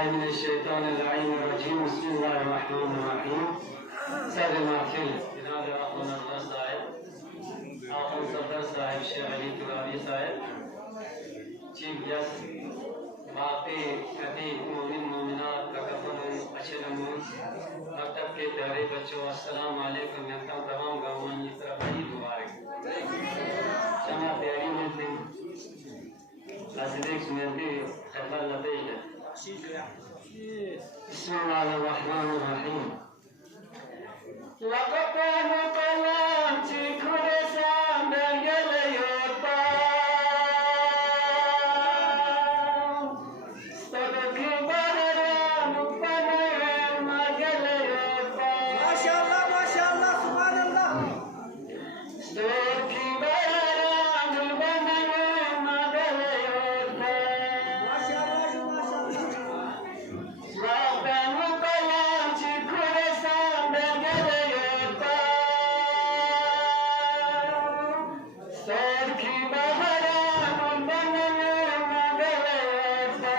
बिस्मिल्लाहिर्रहमानिर्रहीम बिस्मिल्लाहिर्रहमानिर्रहीम। सदर महफिल जनाब आखुन अब्बास साहब, आखुन सफर साहब, शेख अली तुराबी साहब, चीफ गेस्ट, बाकी खतीब मोमिन मोमिनात का कफन अच्छे नमून मकतब के प्यारे बच्चों, अस्सलाम वालेकुम। मैं तमाम गाँवों की तरफ बड़ी मुबारक जमा प्यारी मुस्लिम अजलिक मेरी खबर लबैक। बिस्मिल्लाहिर्रहमानिर्रहीम। लक़द कलाम चिखुरे सामने गले योता सदकी बरराम पने मगले योता। माशाअल्लाह माशाअल्लाह सुभान अल्लाह। सदकी बरराम पने मगले योता। माशाअल्लाह माशाअल्लाह। लक़द कलाम चिखुरे सामने गले योता सदकी बरराम पने मगले योता।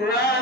Right.